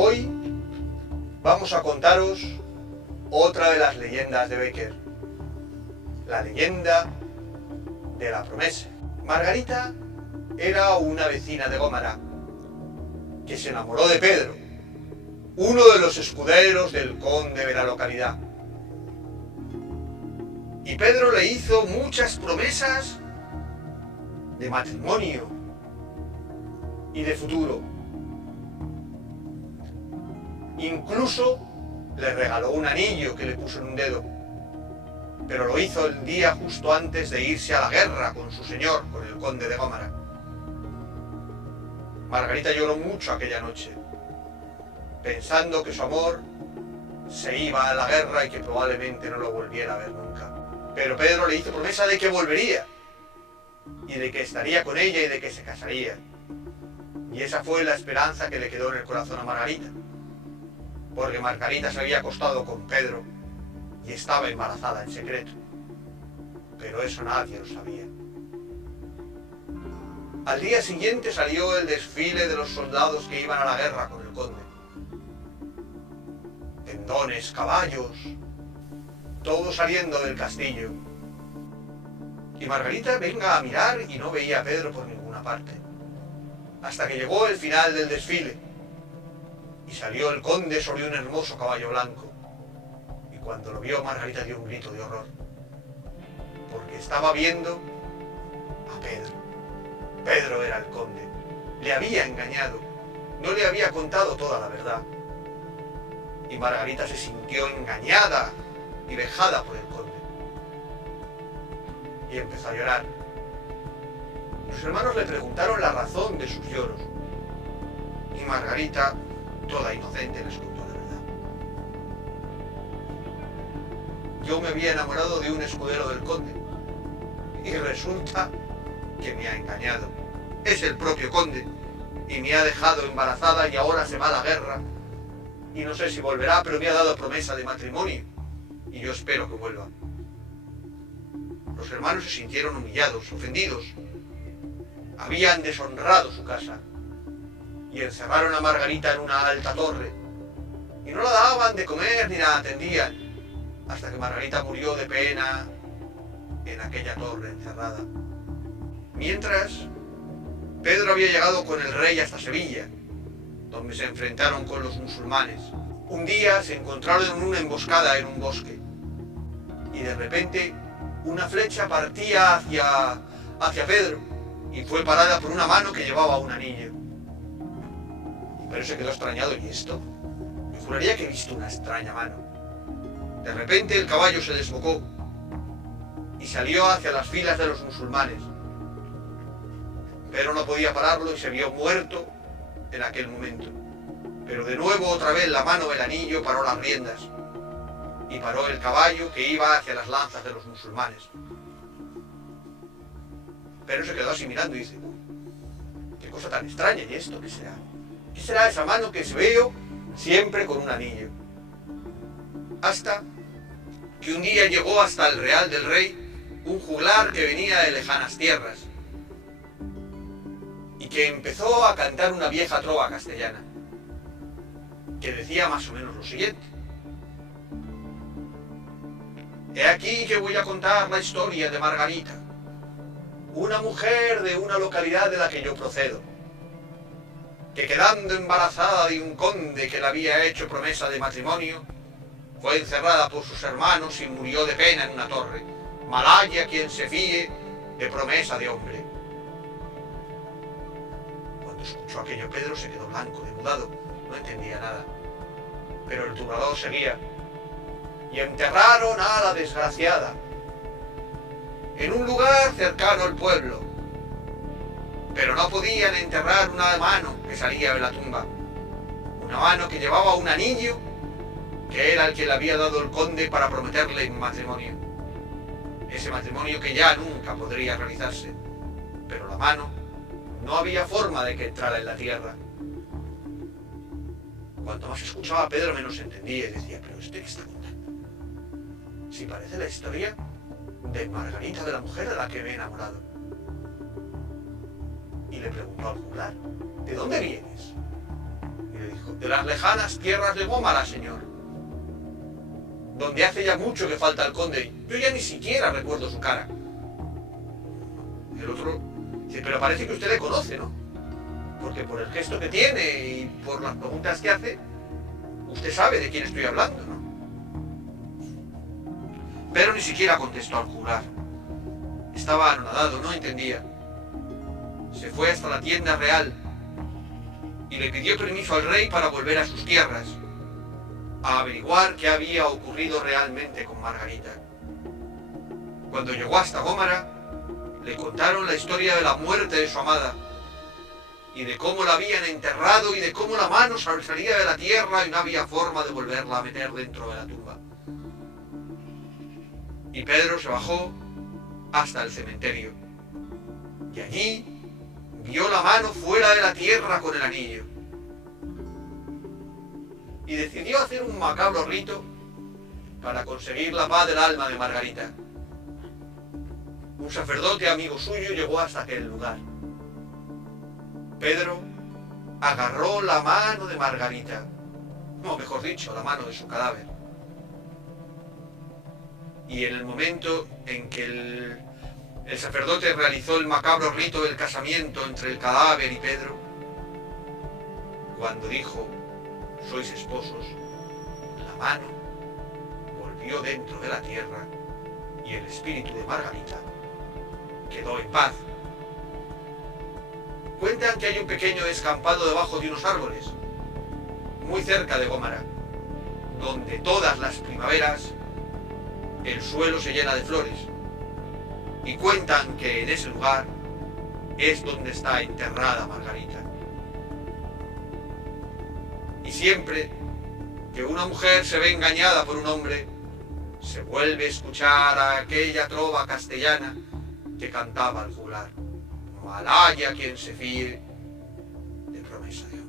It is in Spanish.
Hoy vamos a contaros otra de las leyendas de Bécquer, la leyenda de la promesa. Margarita era una vecina de Gómara que se enamoró de Pedro, uno de los escuderos del conde de la localidad. Y Pedro le hizo muchas promesas de matrimonio y de futuro. Incluso le regaló un anillo que le puso en un dedo, pero lo hizo el día justo antes de irse a la guerra con su señor, con el conde de Gómara. Margarita lloró mucho aquella noche, pensando que su amor se iba a la guerra y que probablemente no lo volviera a ver nunca. Pero Pedro le hizo promesa de que volvería, y de que estaría con ella y de que se casaría. Y esa fue la esperanza que le quedó en el corazón a Margarita, porque Margarita se había acostado con Pedro y estaba embarazada en secreto. Pero eso nadie lo sabía. Al día siguiente salió el desfile de los soldados que iban a la guerra con el conde. Pendones, caballos, todos saliendo del castillo. Y Margarita venga a mirar y no veía a Pedro por ninguna parte. Hasta que llegó el final del desfile y salió el conde sobre un hermoso caballo blanco. Y cuando lo vio, Margarita dio un grito de horror, porque estaba viendo a Pedro. Pedro era el conde. Le había engañado, no le había contado toda la verdad. Y Margarita se sintió engañada y vejada por el conde. Y empezó a llorar. Sus hermanos le preguntaron la razón de sus lloros. Y Margarita, toda inocente, les contó la verdad. Yo me había enamorado de un escudero del conde. Y resulta que me ha engañado. Es el propio conde. Y me ha dejado embarazada y ahora se va a la guerra. Y no sé si volverá, pero me ha dado promesa de matrimonio. Y yo espero que vuelva. Los hermanos se sintieron humillados, ofendidos. Habían deshonrado su casa. Y encerraron a Margarita en una alta torre. Y no la daban de comer ni la atendían. Hasta que Margarita murió de pena en aquella torre encerrada. Mientras, Pedro había llegado con el rey hasta Sevilla, donde se enfrentaron con los musulmanes. Un día se encontraron en una emboscada en un bosque. Y de repente una flecha partía hacia Pedro y fue parada por una mano que llevaba un anillo. Pero se quedó extrañado. ¿Y esto? Me juraría que he visto una extraña mano. De repente el caballo se desbocó y salió hacia las filas de los musulmanes. Pero no podía pararlo y se vio muerto en aquel momento. Pero de nuevo otra vez la mano del anillo paró las riendas y paró el caballo que iba hacia las lanzas de los musulmanes. Pero se quedó así mirando y dice: qué cosa tan extraña. ¿Y esto qué será? ¿Qué será esa mano que se veo siempre con un anillo? Hasta que un día llegó hasta el real del rey un juglar que venía de lejanas tierras y que empezó a cantar una vieja trova castellana que decía más o menos lo siguiente: he aquí que voy a contar la historia de Margarita, una mujer de una localidad de la que yo procedo, que quedando embarazada de un conde que le había hecho promesa de matrimonio, fue encerrada por sus hermanos y murió de pena en una torre. Malhaya quien se fíe de promesa de hombre. Cuando escuchó aquello, Pedro se quedó blanco, demudado, no entendía nada. Pero el tubador seguía. Y enterraron a la desgraciada en un lugar cercano al pueblo. Pero no podían enterrar una mano que salía de la tumba. Una mano que llevaba un anillo que era el que le había dado el conde para prometerle en matrimonio. Ese matrimonio que ya nunca podría realizarse. Pero la mano no había forma de que entrara en la tierra. Cuanto más escuchaba a Pedro, menos entendía y decía: ¿pero este qué está contando? Si parece la historia de Margarita, de la mujer de la que me he enamorado. Y le preguntó al juglar: ¿de dónde vienes? Y le dijo, de las lejanas tierras de Gómara, señor, donde hace ya mucho que falta el conde. Yo ya ni siquiera recuerdo su cara. El otro dice, pero parece que usted le conoce, ¿no? Porque por el gesto que tiene y por las preguntas que hace, usted sabe de quién estoy hablando, ¿no? Pero ni siquiera contestó al juglar. Estaba anonadado, no entendía. Se fue hasta la tienda real y le pidió permiso al rey para volver a sus tierras, a averiguar qué había ocurrido realmente con Margarita. Cuando llegó hasta Gómara, le contaron la historia de la muerte de su amada, y de cómo la habían enterrado, y de cómo la mano salía de la tierra y no había forma de volverla a meter dentro de la tumba. Y Pedro se bajó hasta el cementerio, y allí vio la mano fuera de la tierra con el anillo, y decidió hacer un macabro rito para conseguir la paz del alma de Margarita. Un sacerdote amigo suyo llegó hasta aquel lugar. Pedro agarró la mano de Margarita, no, mejor dicho, la mano de su cadáver. Y en el momento en que el sacerdote realizó el macabro rito del casamiento entre el cadáver y Pedro, cuando dijo, sois esposos, la mano volvió dentro de la tierra y el espíritu de Margarita quedó en paz. Cuentan que hay un pequeño descampado debajo de unos árboles, muy cerca de Gómara, donde todas las primaveras el suelo se llena de flores, y cuentan que en ese lugar es donde está enterrada Margarita. Y siempre que una mujer se ve engañada por un hombre, se vuelve a escuchar a aquella trova castellana que cantaba el juglar: Malhaya quien se fíe de promesa de amor.